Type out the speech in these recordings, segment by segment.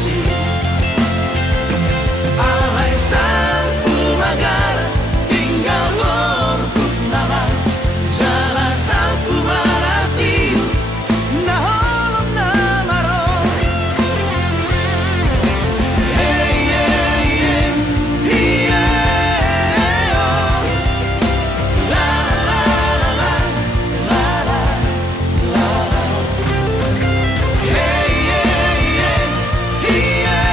kasih. Alai sapu magara tinggal lorput nama jala sapu maratiu naholom namaro. Hey hey hey yeah oh la la la la la la la la. Hey hey hey yeah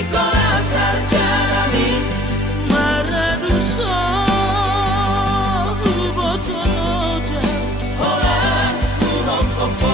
sekolah sarjana di Maraduso Botoloja Holland Kumokopo.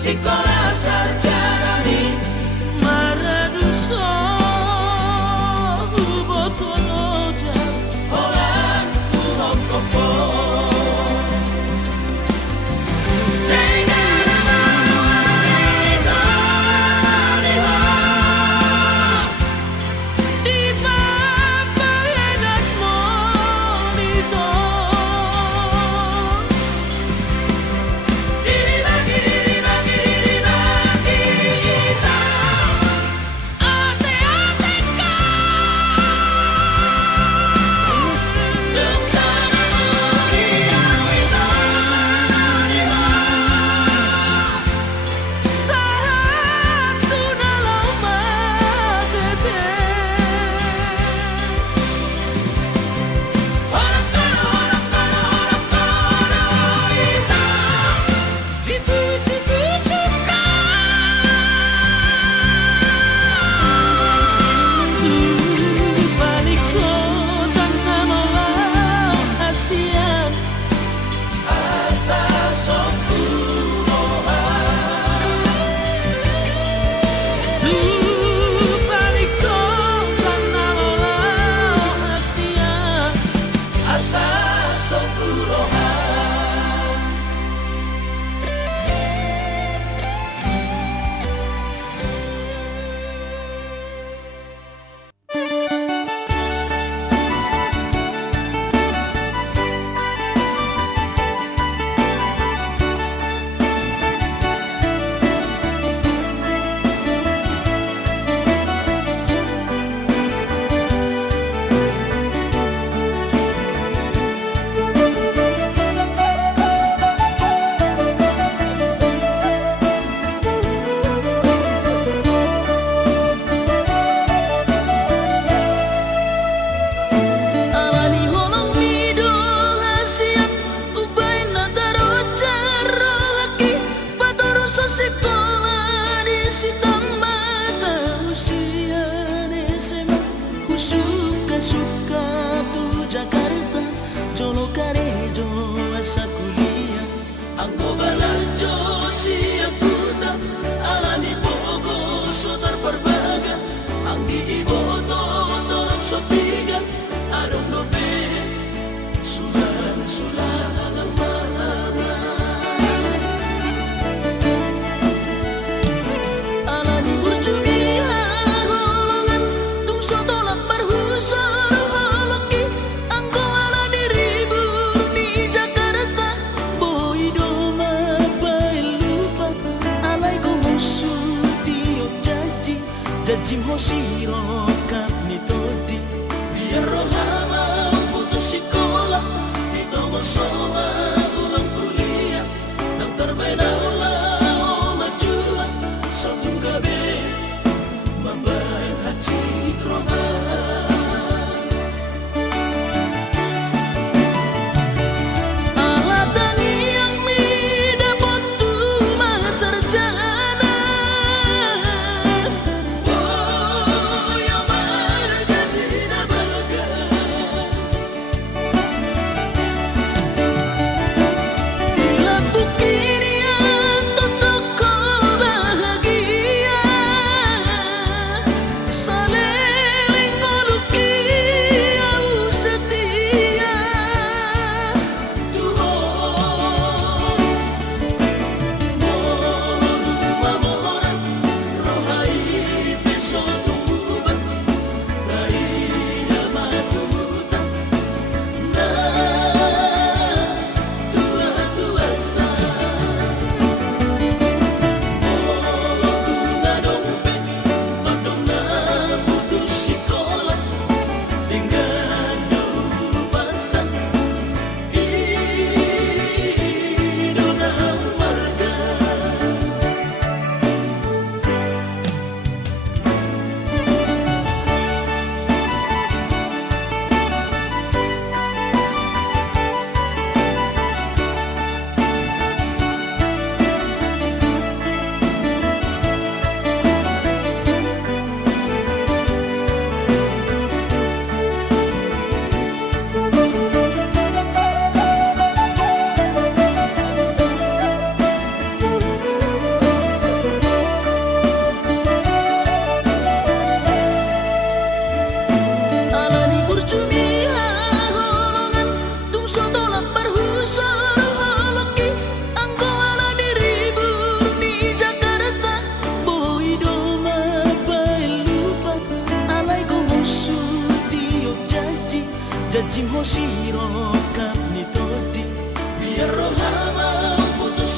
Sekolah sarjana di Maraduso Botoloja Holland Kumokopo.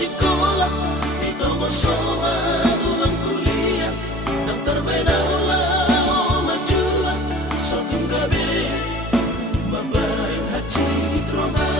sekolah, ito masoma uang kuliah, daftar benaula maju satu gabe membayang haji troma.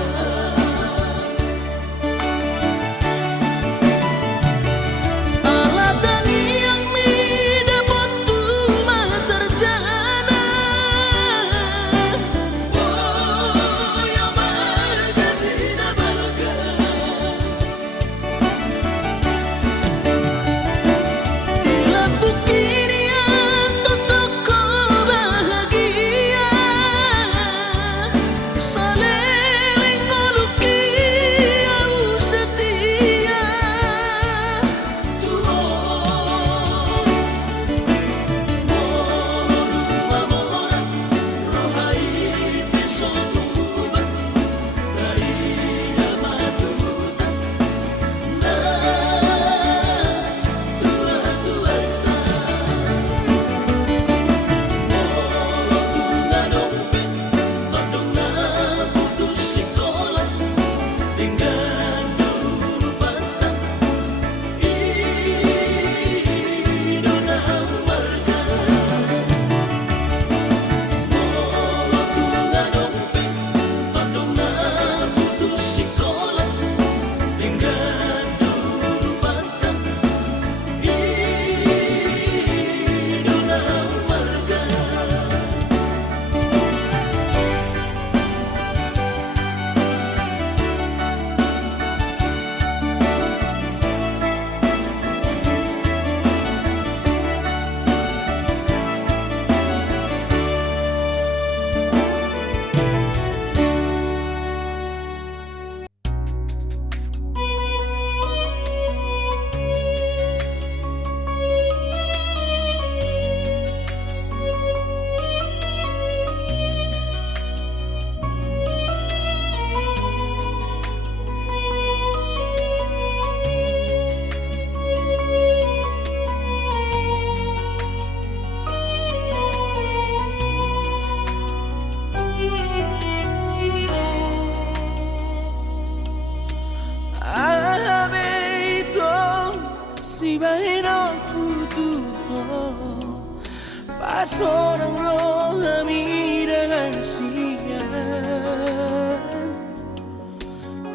Seorang rohani dengan siang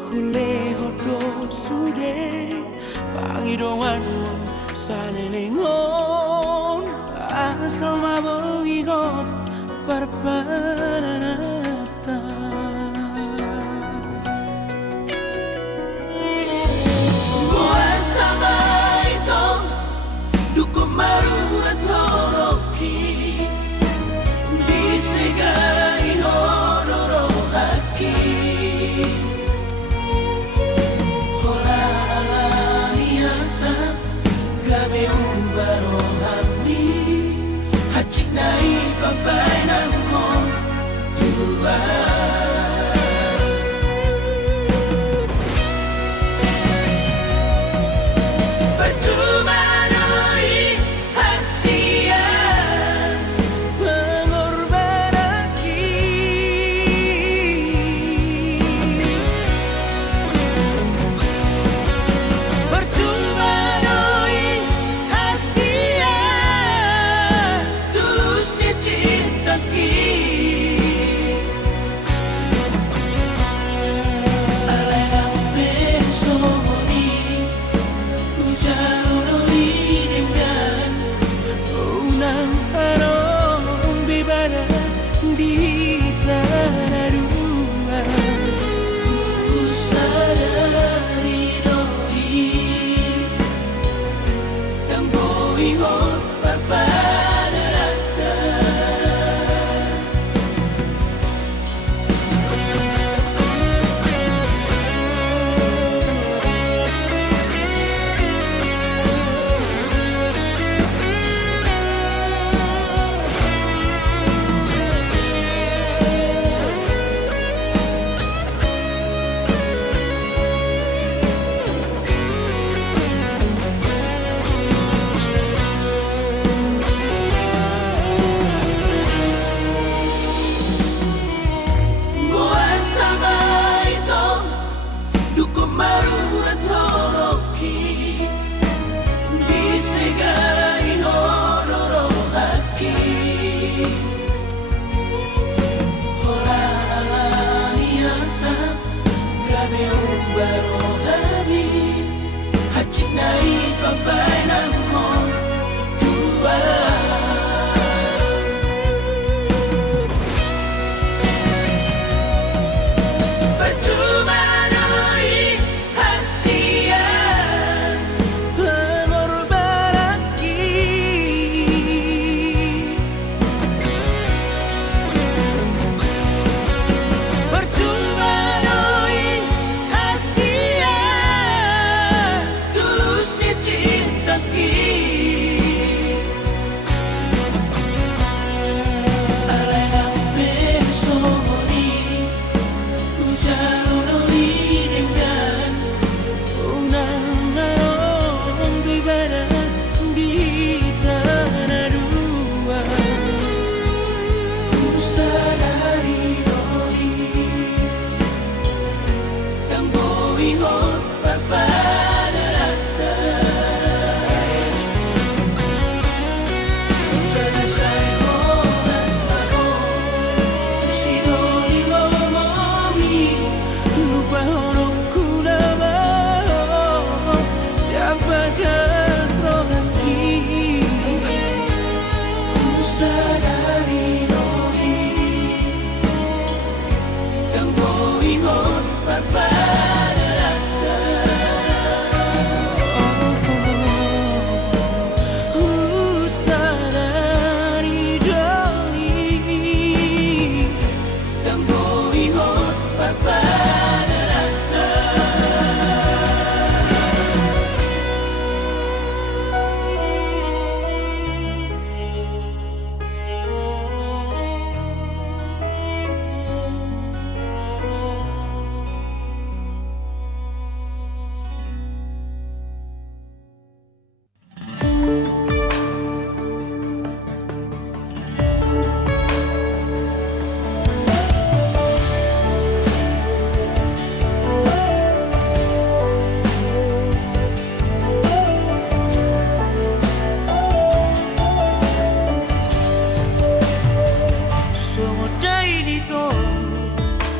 Hule hodot sude Pangidoan mo sa lilingon Asal mabuhigot Parpananata Buwan sama ito Duko marurat holoki Segai hororo haki Hola niata gabe ubaro hamni Hachik nai papai namo tua Percuma doi berpada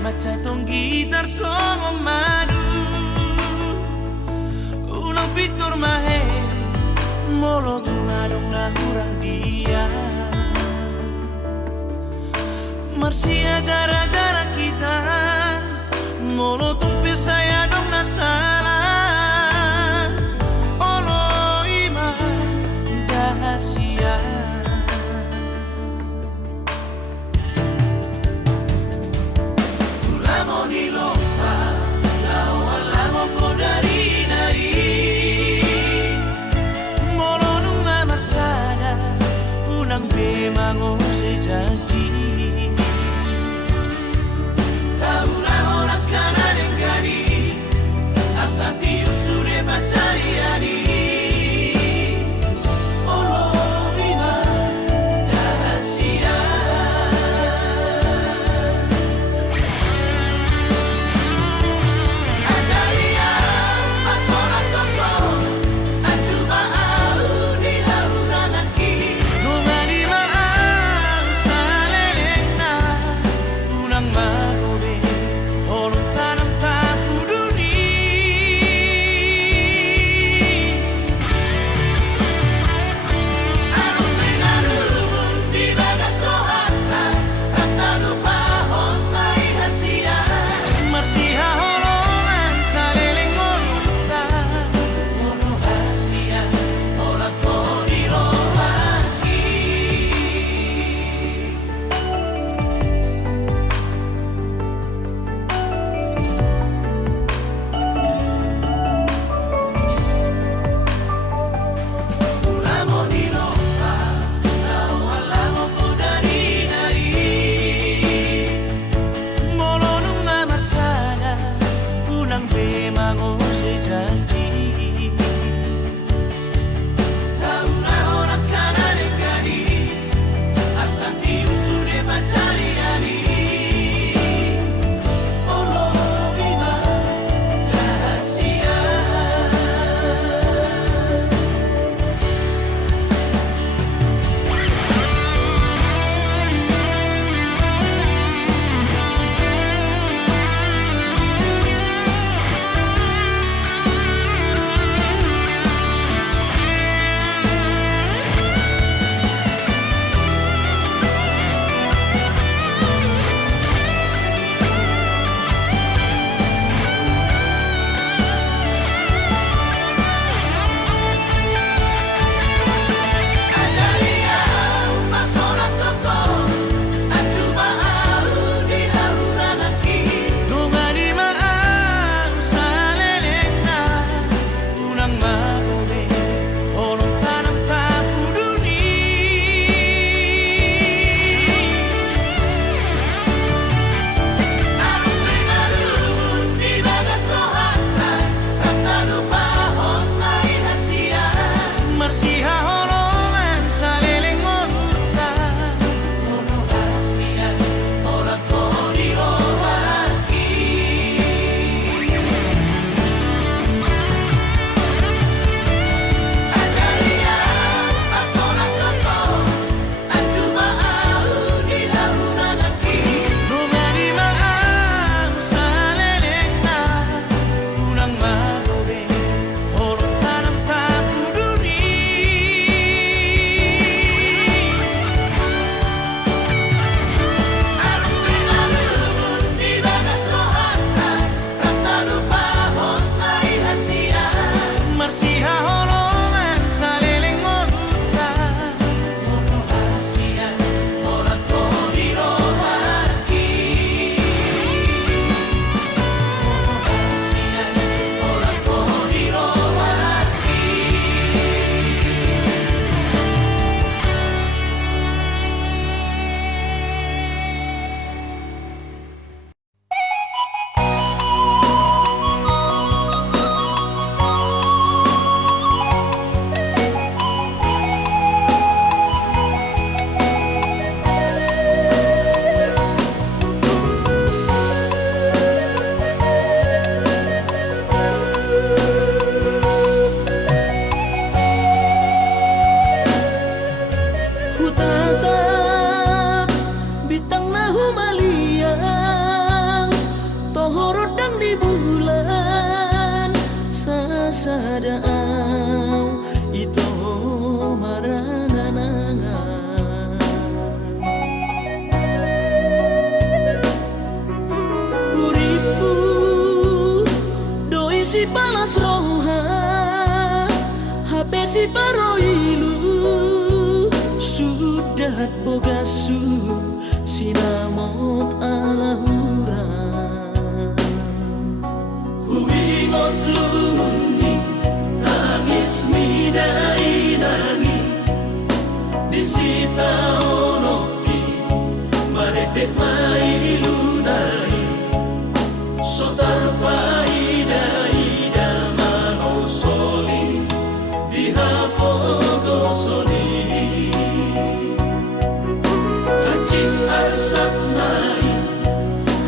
Macatong gitar songo madu Ulang pitur mahe Molo tungadong nahurang dia Marsia jarak-jarak kita Molo tumpi saya dong nasalah Olo ima dahasia Ni lompa lao alango po dari nai Molo nunga marsada unang bemango sejanji Tahu na orang kana dengani Asanti usure pacariani Olo ima dahasia sadao ito maranganangan uripu doi si palas roha hape si paroilu sudat bogasu sinamot alahura huingot lumuni tangis midai nangi disita onoki maredek mailunai sotar paidai damano soli dihapogo soli hacit arsat nai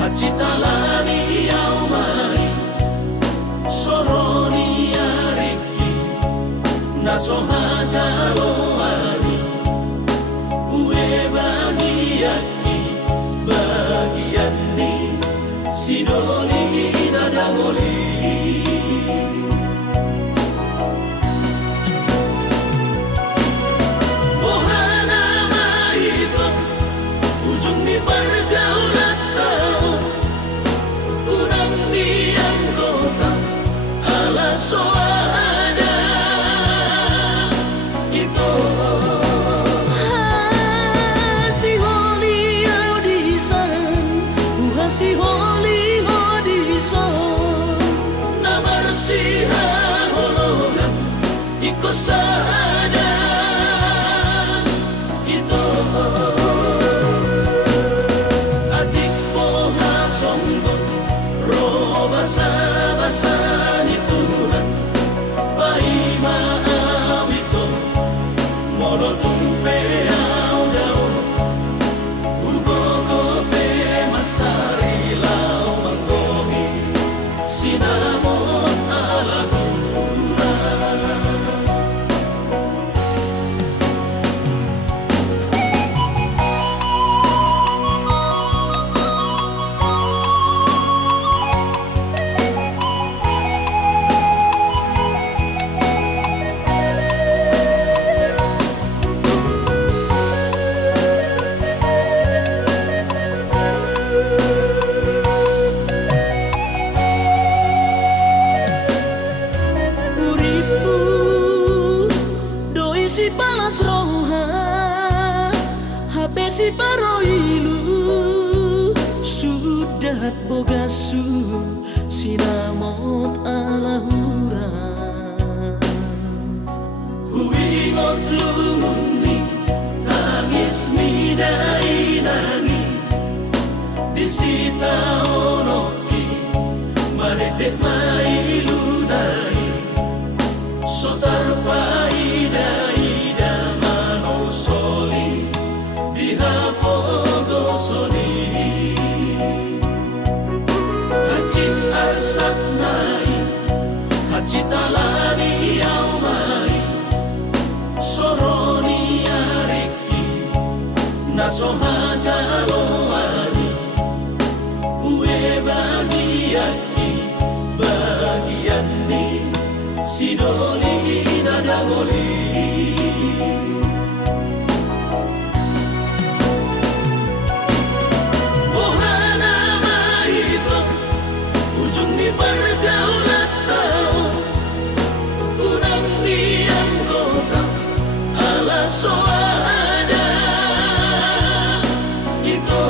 hacit alani au mai soroni ariki nasoha jaloani ue bagiaki bagian ni sidoli nadagoli ohana mahito ujung ni pergaulan tahu udang diam kota ala soada itu si holi audisan si holi audisan nabar siha holongan iko sada itu adik poha songgon roba basa ni Tuhan paima awito mono tumpe au dao ugogo pe masari lau manggogi sinamon ala kura uripu doi si palas roha hape si paroilu sudat bogasu sinamot alahura huingot lumuni tangis midai nangi disita onoki maredek mailunai sotar paidai damano soli dihapogo soli hacit arsat nai hacit alani au mai soroni ariki nasoha jaloani ue bagiaki bagian ni sidoli nadagoli ohana mahito ujung ni pergaulan tahu udang diam kota ala soada itu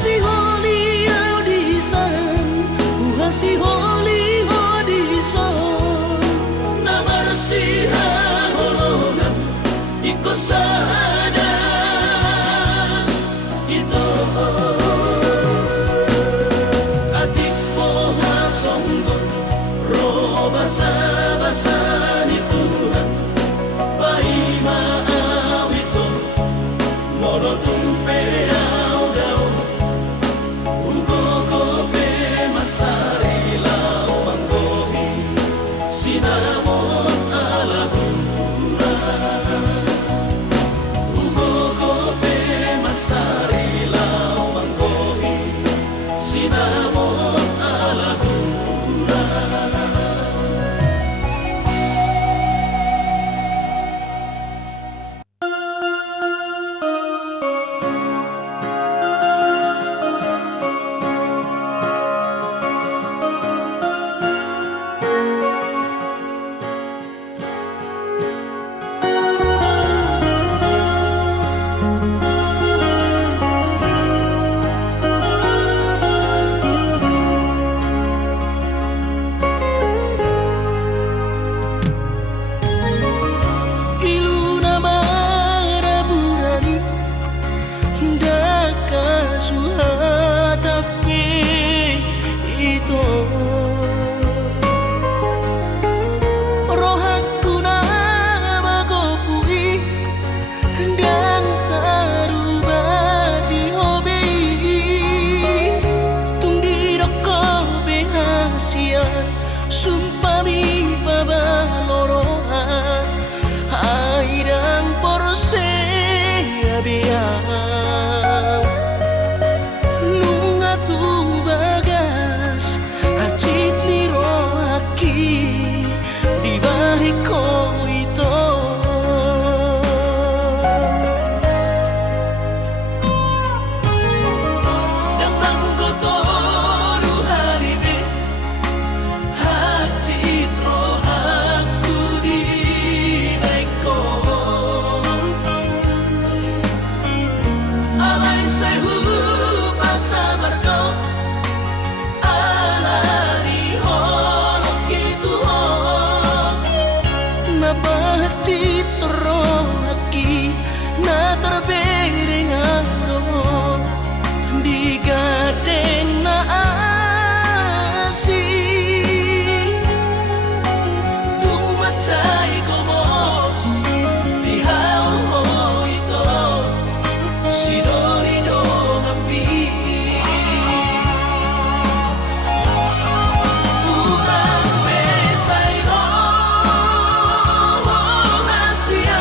si holi audisan si holi audisan nabar siha holongan iko sada itu adik poha songgon roba basa ni Tuhan paima awito mono tumpe au dao ugogo pe masari lau manggogi sinamon ala kura ugogo pe masari lau manggogi sinamon ala kura sian sumpami pabaloroan airang porose abiang nunga tu bagas acit niro aki di bariko ito nang kotoru halibe acit ro aku di bariko alay sayu pasabar kau alani holok itu napahati toro aki na terbereng anggo di gadeng na asi tumacay komos di haul ho ito sidori do kami urang besay ro hasia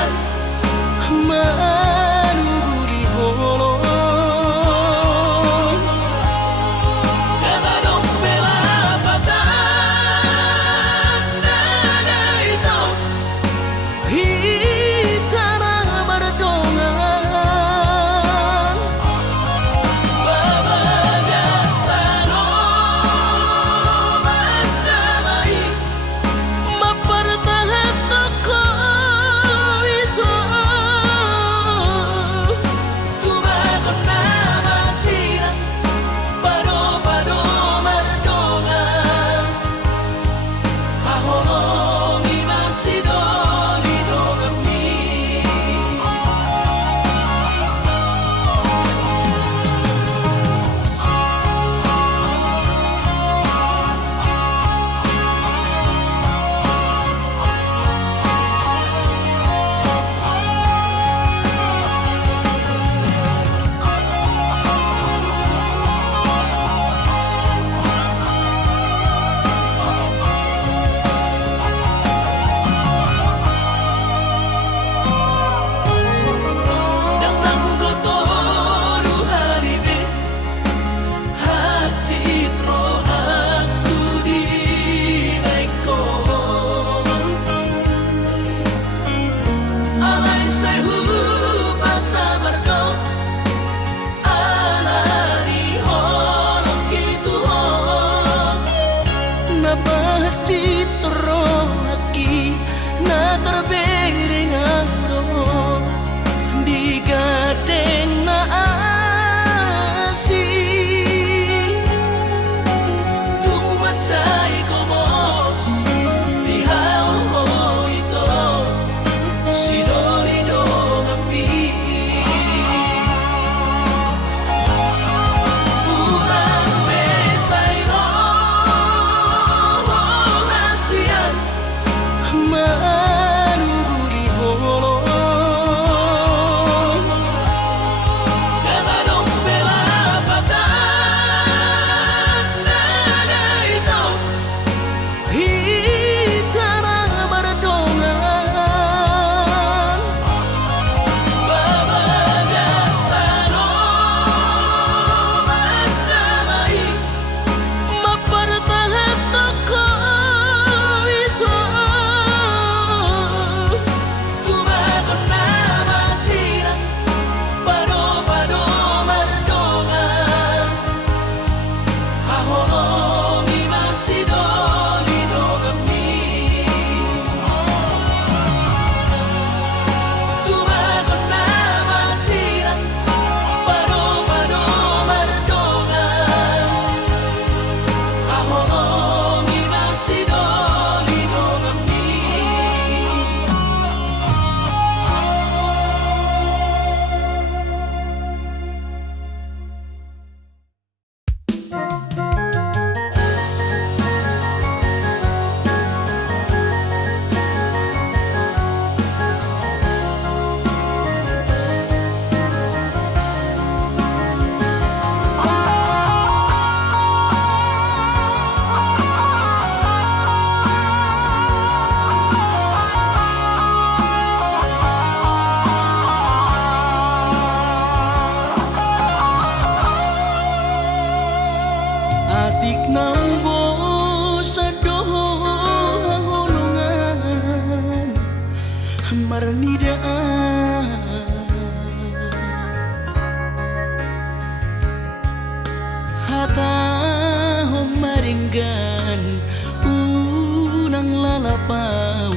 dan unang lalapau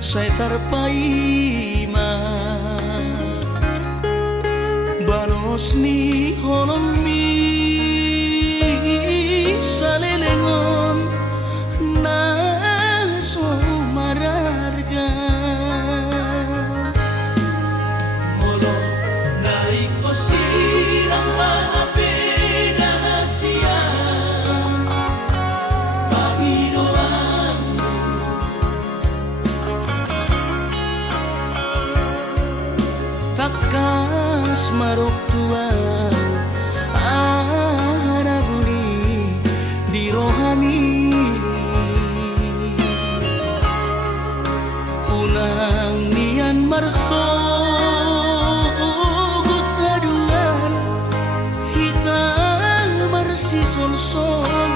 saya tarpaima balos ni holong mi salelengon na so mararga Molo nai ko sirang mga pedahasya Panginoon takas marok tuang araguni di rohami unang nian marso gutaduan hitam marsi sol-solan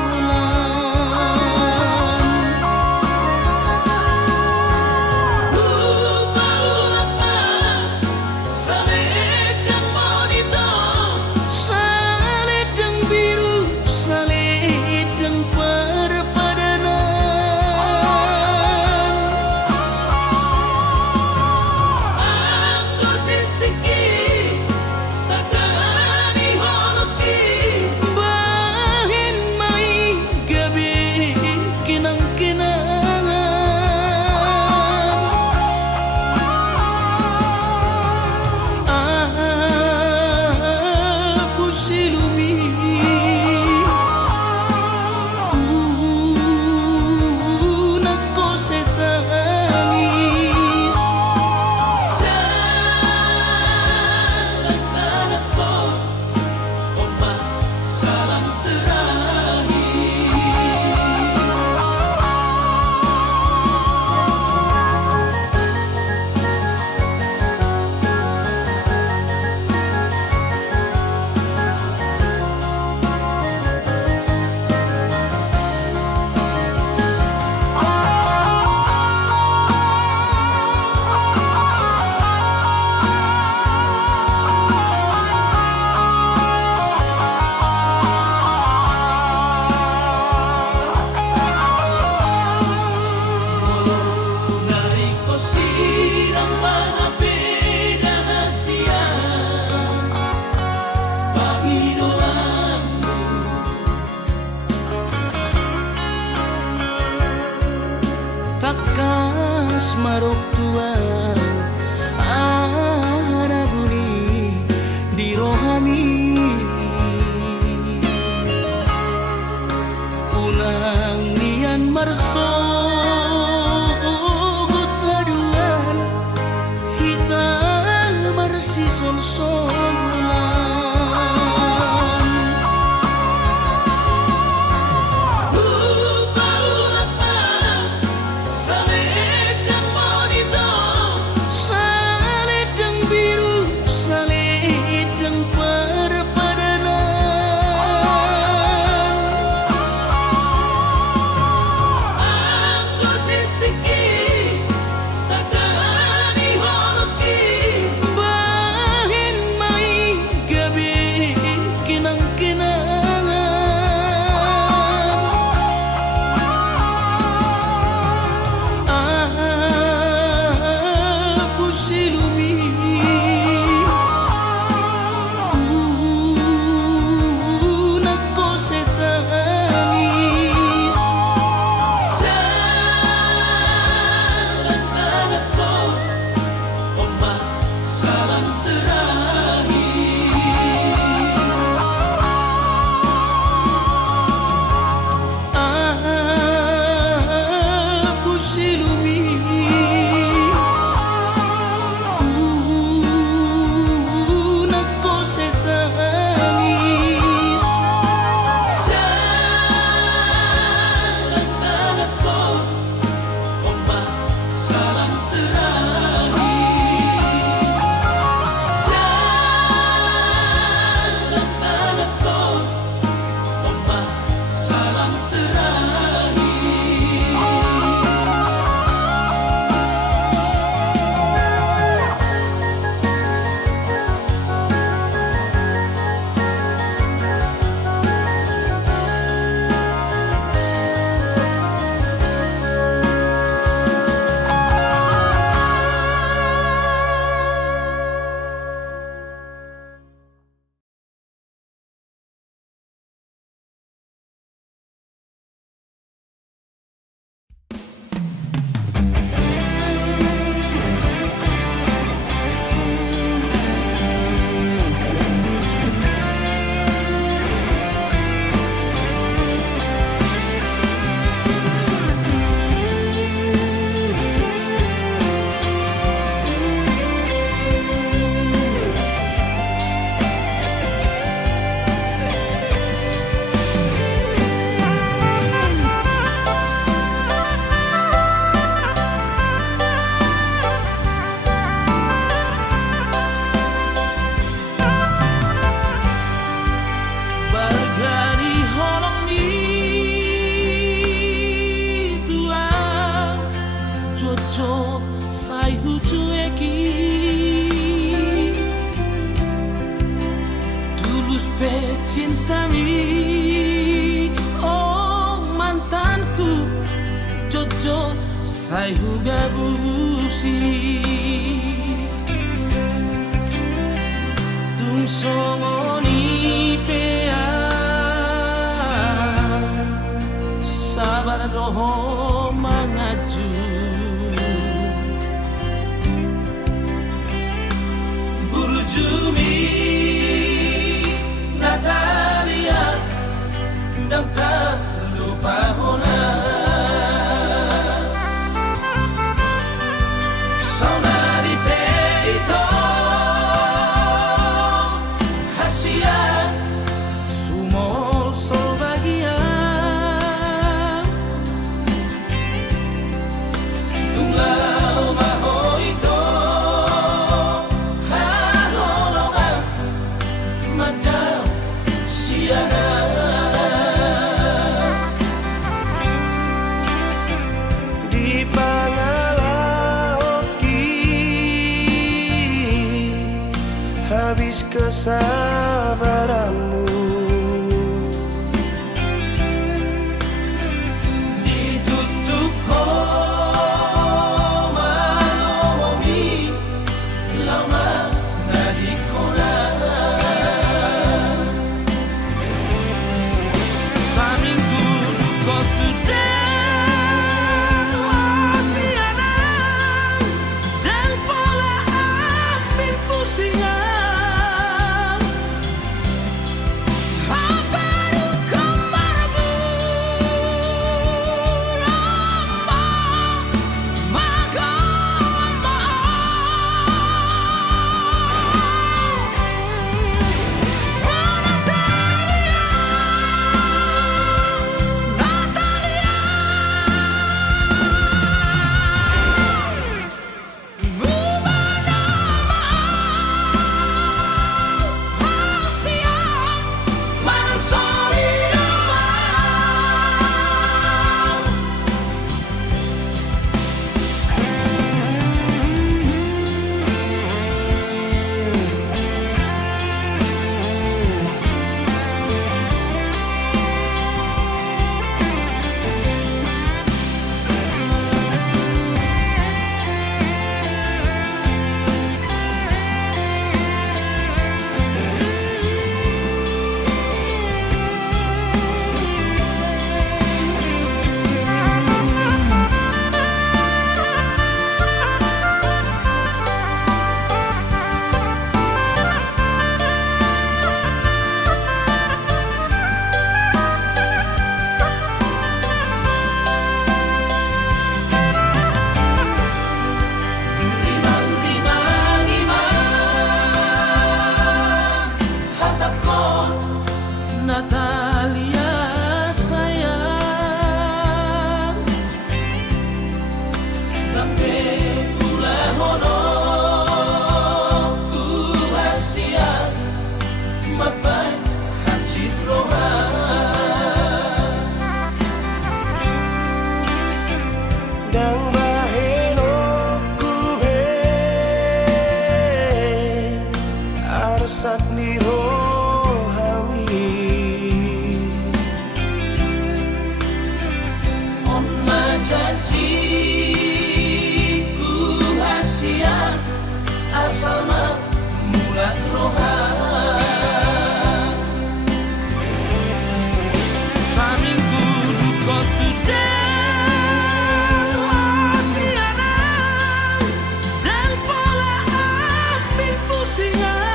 saledang biru saledang perpadanan Anggo titiki tadani holoki bahin mai gabi kinang-kinangan aku silumi nako setanis Jalan tanahku Ombak salam terakhir Nari ko sirang mga pedahasya Panginoon takas marok tuang araguni di rohami unang nian marso gutaduan hitam marsi sol-solan saledang biru saledang perpadanan sai huga busi tung songoni pea sabar doho mangaju Burujumi Natalia dan tak lupa hona Saudari Peito Hasia Sumol Solbagia Tunglau Mahoito Haholongan Madau Siara habis kesabaranmu ditutup koma lomomi lama nadikona saminggu dukotu dan wasiana dan pola ambil pusingan Natalia sayang tapi ulah hono ku hasia mapai hacit roha dan baheno ku be arsak niro janji ku hasia asal mulat roha saminggu dukotu dan wasiana dan pola ambil pusingan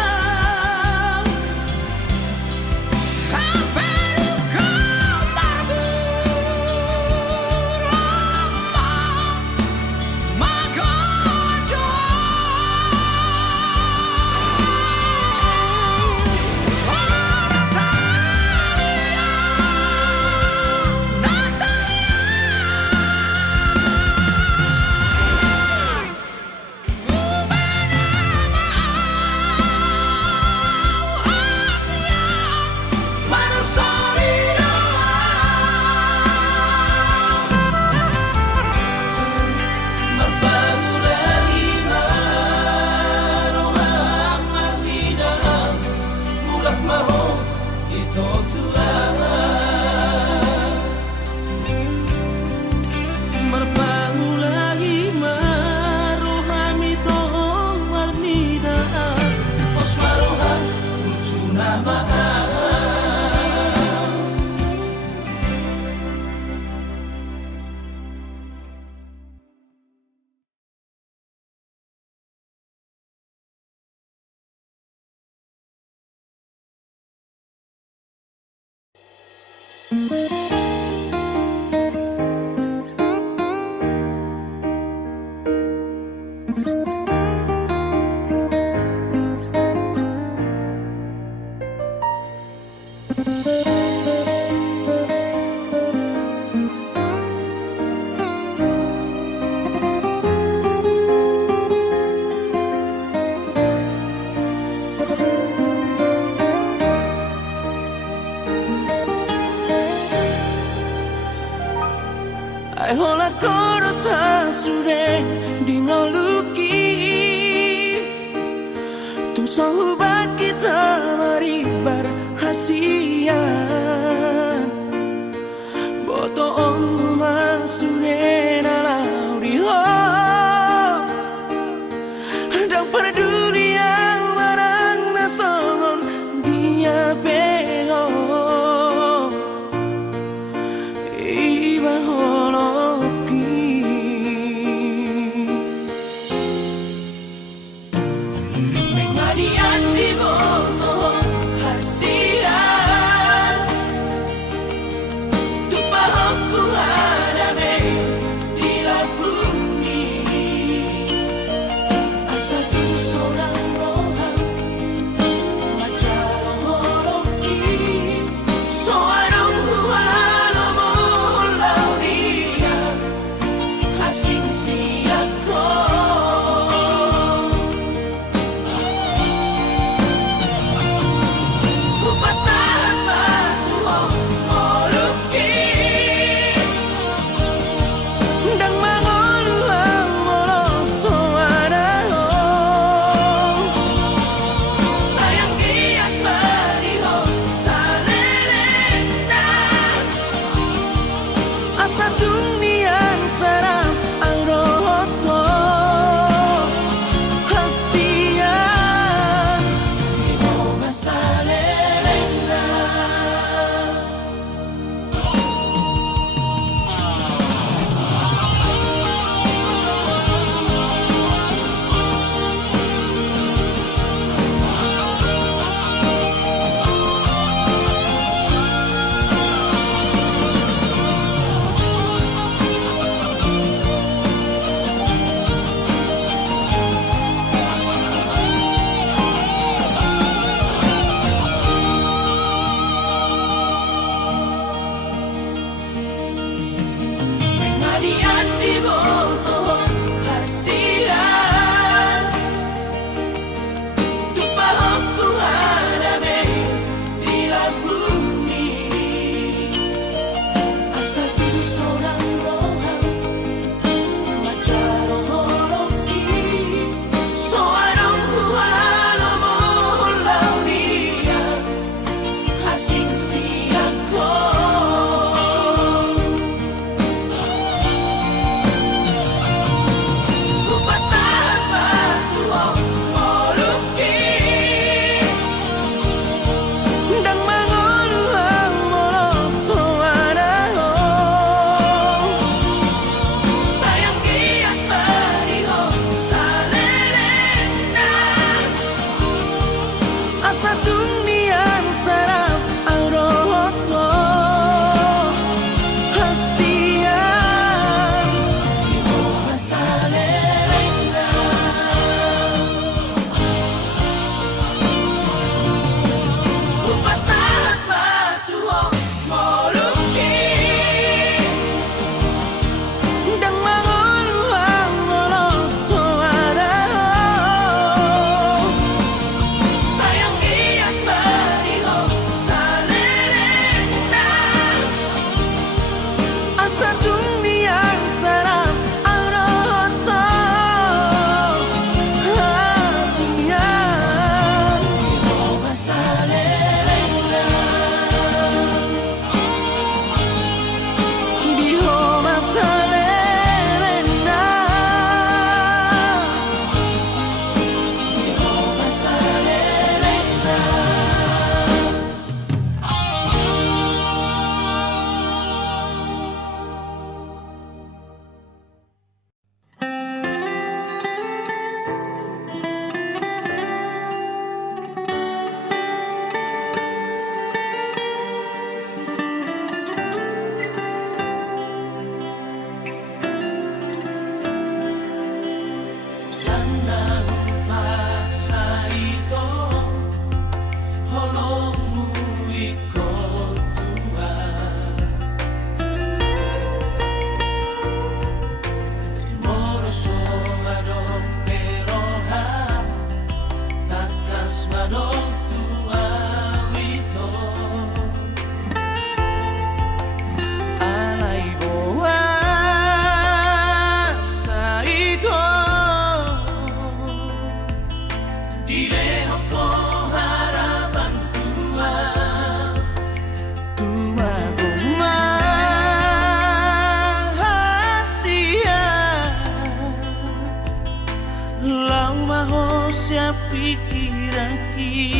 Ai hola koro sa sure dingo luki tu sohba kita mari berhasian boto om masure na lauri ho dan perdulia barang nasongon dia beho iba holoki mengadian di boto hasian tu pahoku hadabe di la bumi asal tu seorang rohan macam holoki soarong huano molau dia asing siako upasahan batu moluki dang mangolu molo soarao sayang giat bariho salelena asa dunian sarang ang roto hasian imo masalelena mengadian di boto hasian tu pahoku hadabe di la bumi asal tu seorang rohan macam holoki soarong huano molau dia asing siako pikiranki.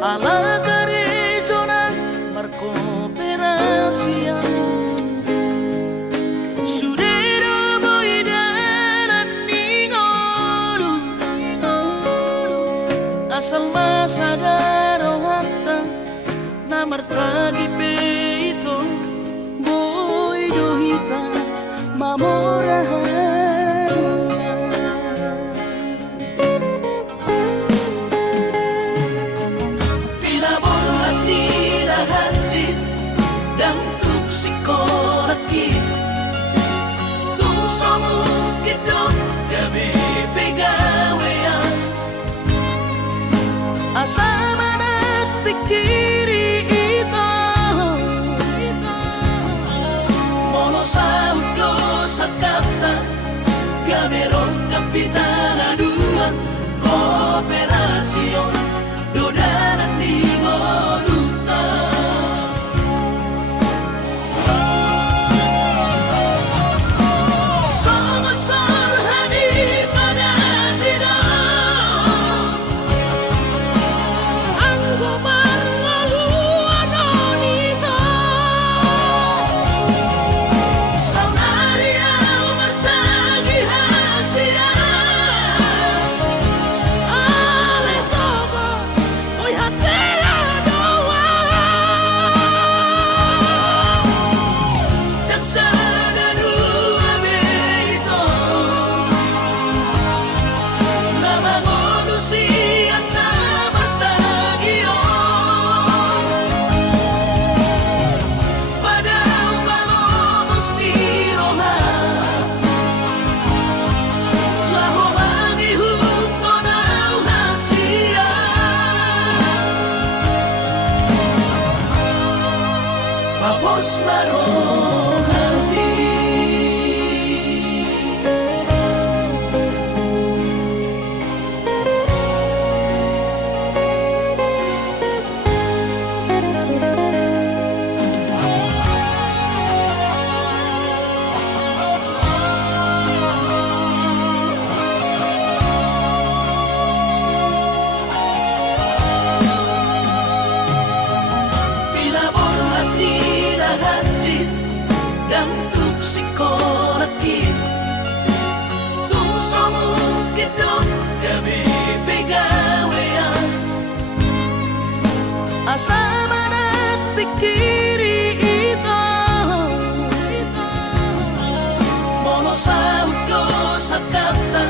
alla gareggiona Marco Perazia salma sadaro hatta na martagi peito boy dohita mamorahan pinaborhat ni rahanjit dan tuksikolaki tung somu kidong gabi pegawean asama nagpikiri ito mono sa udo sa kapta gamerong kapitana dua kooperasyon dodanan di moduta Papos marong hati pinaborhat ni rahanjit dan tuksikolaki tung somu kidong gabi pegawean asama nagpikiri ito mono sa udo sa kapta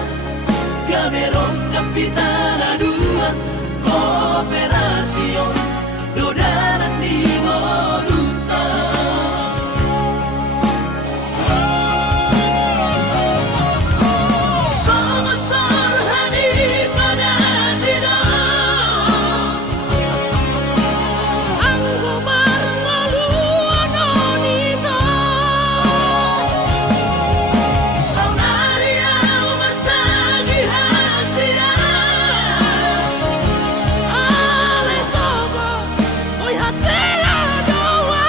gamerong kapitana dua kooperasyon dodanan di moduta Somasor hani pada tidak ang gumar ngaluan nito saunaria bertagi hasia ale sobo oi hasia doa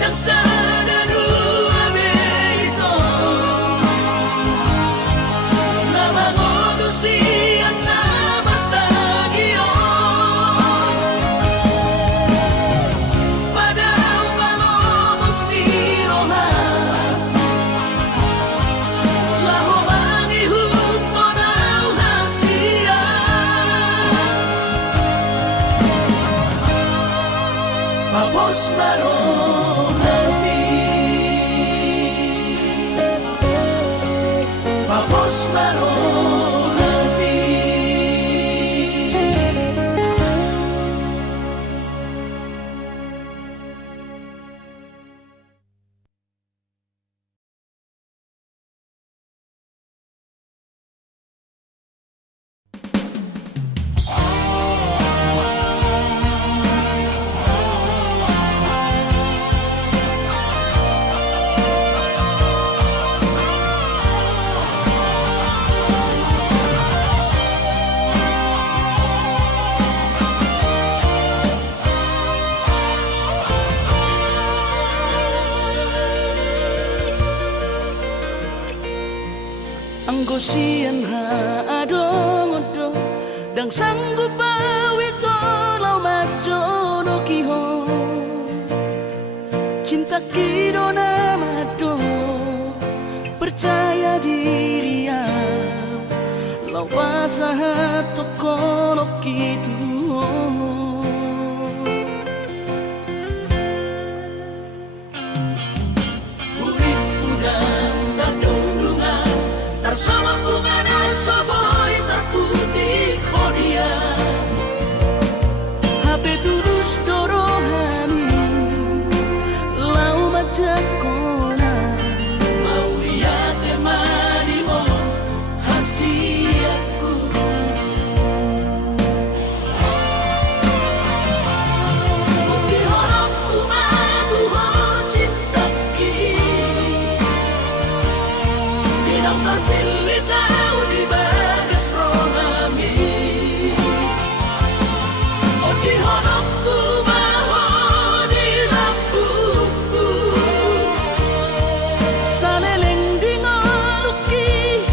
dan sadadu abeito nama manusia na bertagion pada malomos di roha laho mangihut tonaw hasia papos marong hati papos marong hati ang gosian ha adong odo dang sanggup bawi tolaw majono kihon cinta kido na mado percaya diri ya sa toko no kitu Urip udang tadulungan Tarsama bunga na saboy terputih kodia Hape tulus dorohani Lau majak kona Mau lihat emanimu hasiatku Bukti horok kumadu ho cintaki Dinang terpilih tahu di bagas rohami Oh di horok kumaho di lampuku Saleleng di ngoluki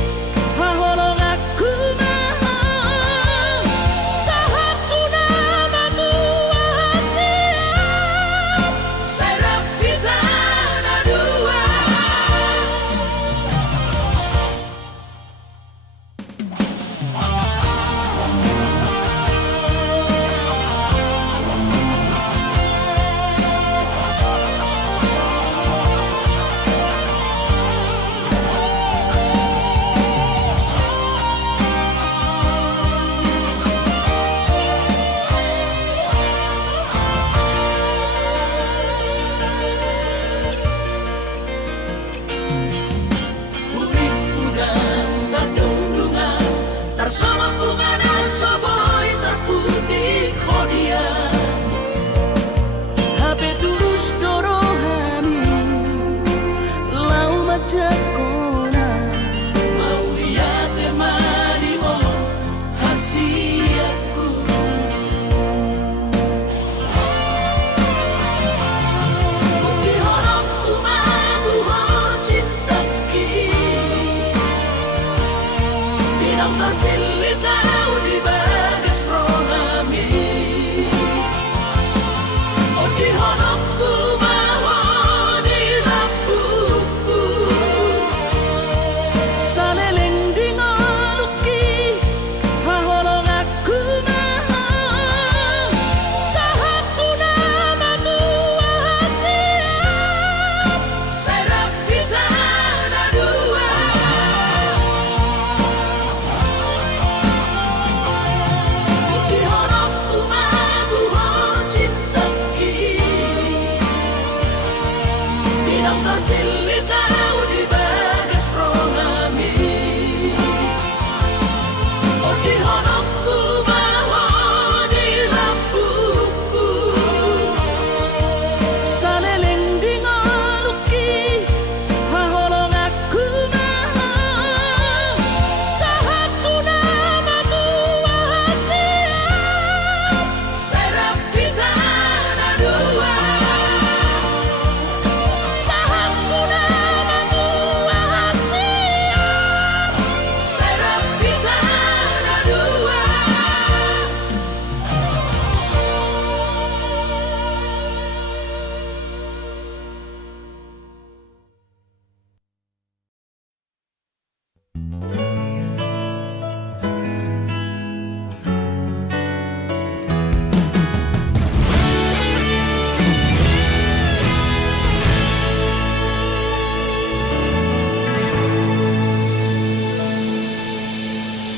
Haholong aku maha Sahatu nama tua hasiat Serap kita na dua Urip udang tadulungan Tarsama bunga na saboy terputih kodia Hape tulus dorohani Lau majak kona Mau lihat emanimu hasiatku Bukti horok kumadu ho cintaki Dinang terpilih tahu di bagas rohami Oh di horok kumaho di lampuku Saleleng di ngoluki Haholong aku maha Sahatu nama tua hasiat Serap kita na dua Bukti horok kumadu ho cintaki Dinang terpilih tahu di bagas rohami Oh di horok kumaho di lampuku Saleleng di ngoluki Haholong aku maha Sahatu nama tua hasiat Serap kita na dua Sahatu nama tua hasiat Serap kita na dua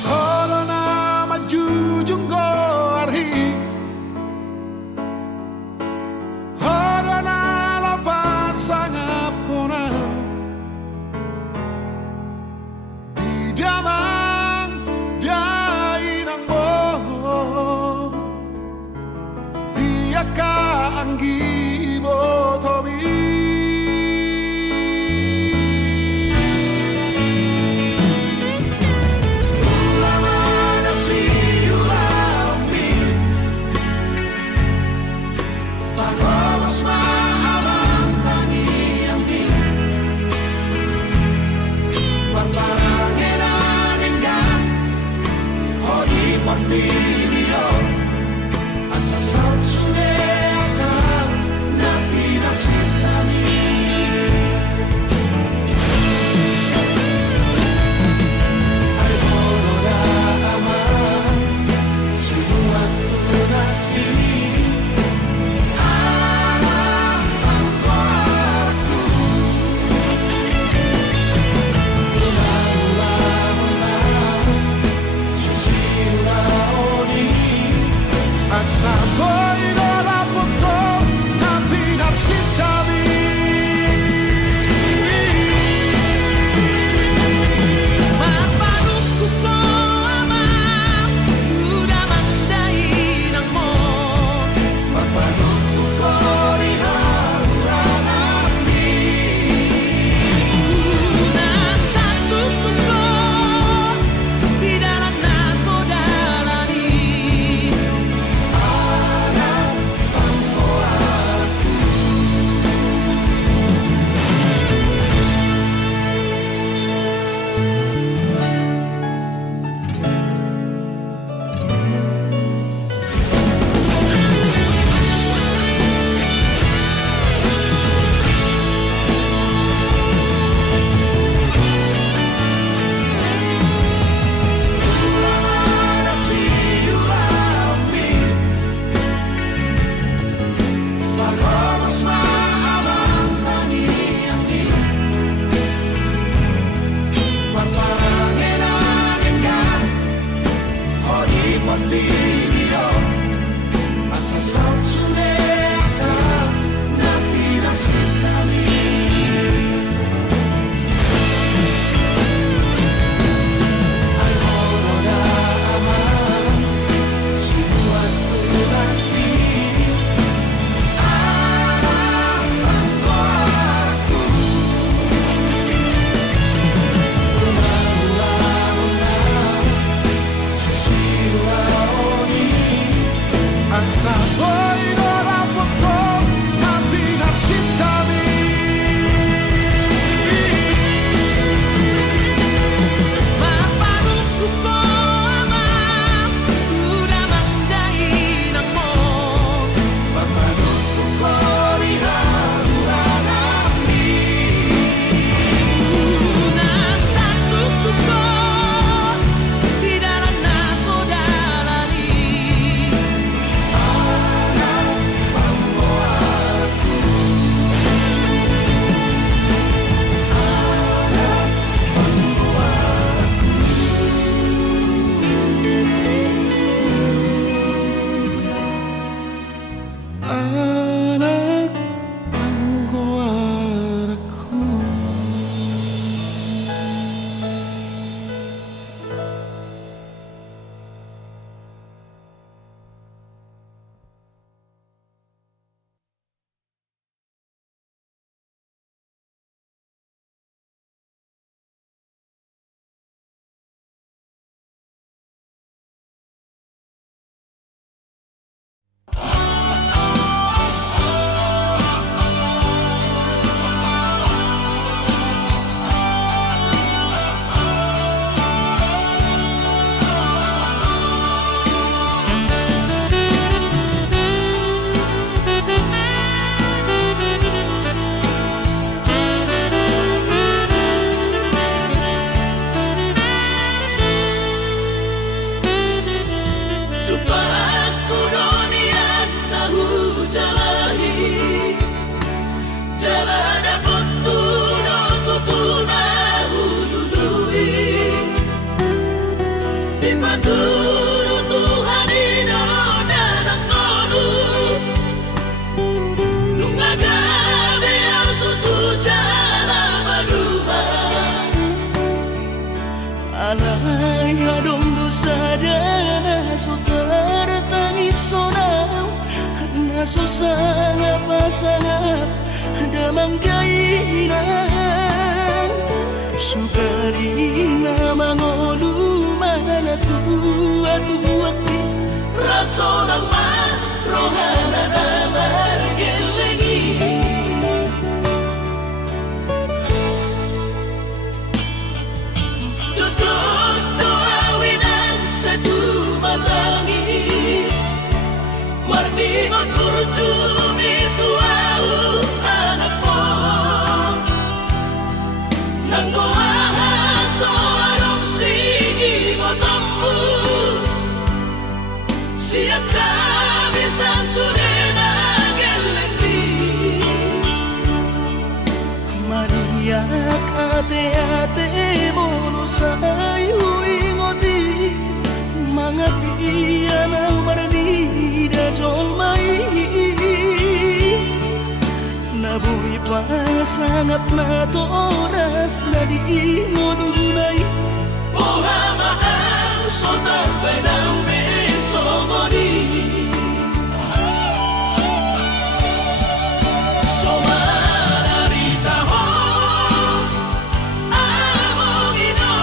Corona majujung gorhi Corona lapas sangapuna Di diamang diainang mo Dia ka anggi mo tomi Ama asa boy ora foto tapi napsitami Susah pasangan damang kainan Sukarina mangolu mana tua Raso ng rohana na margelengi Tutup doawinan sa tumatangis Warningot kurjumi tuau anak mo Nang kuahas o anong sige ngotammu Siya kami sa surena gelengdi Maniak ate-ate mo sa'y huingoti Mga piyan ang maranida pasangap na to oras na di ngununay. Buhamaan sotar benang besogoni. Somararita ho among ino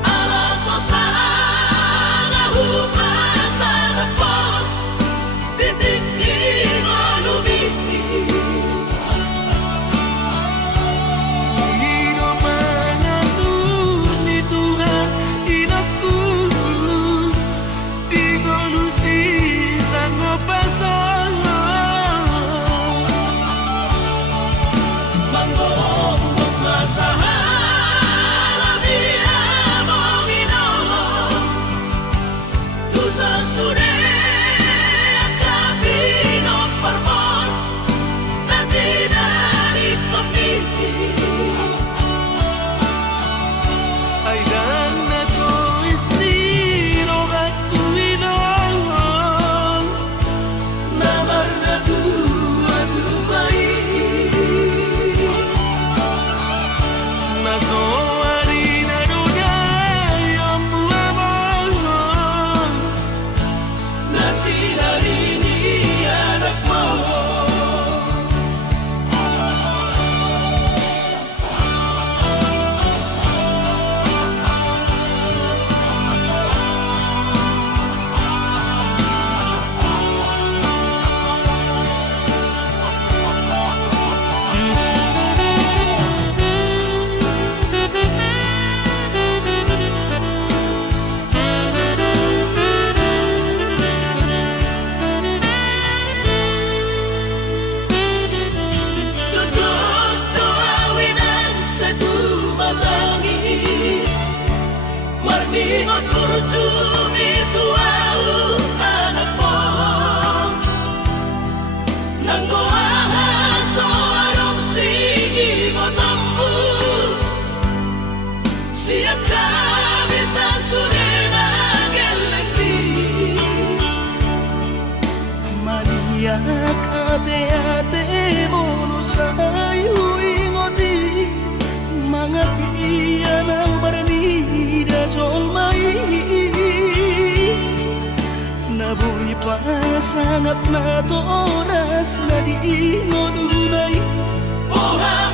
alaso sa hupasa na po bitik inolumi. Pangino mangatur ni Tuhan inaku di ngolusi sanggup pasang Manggonggong masahala among ino tu sa sure akapino parmon na tinanip kami. ay dan na to estilo aku inong Namar na dua-duai naso arina dunay ang buamang na sinarini anak mo. Tutup doawinan sa tumatangis Marningot kurjum itu au anak mo Nanggoahan so anong sige ngotambu Siya kami sa surena gelengdi maniak ate-ate mo sa'yo ingoti mga piyan ang baranida jolmay nabuhi pasangap na to oras na di ngununay. Buhamaan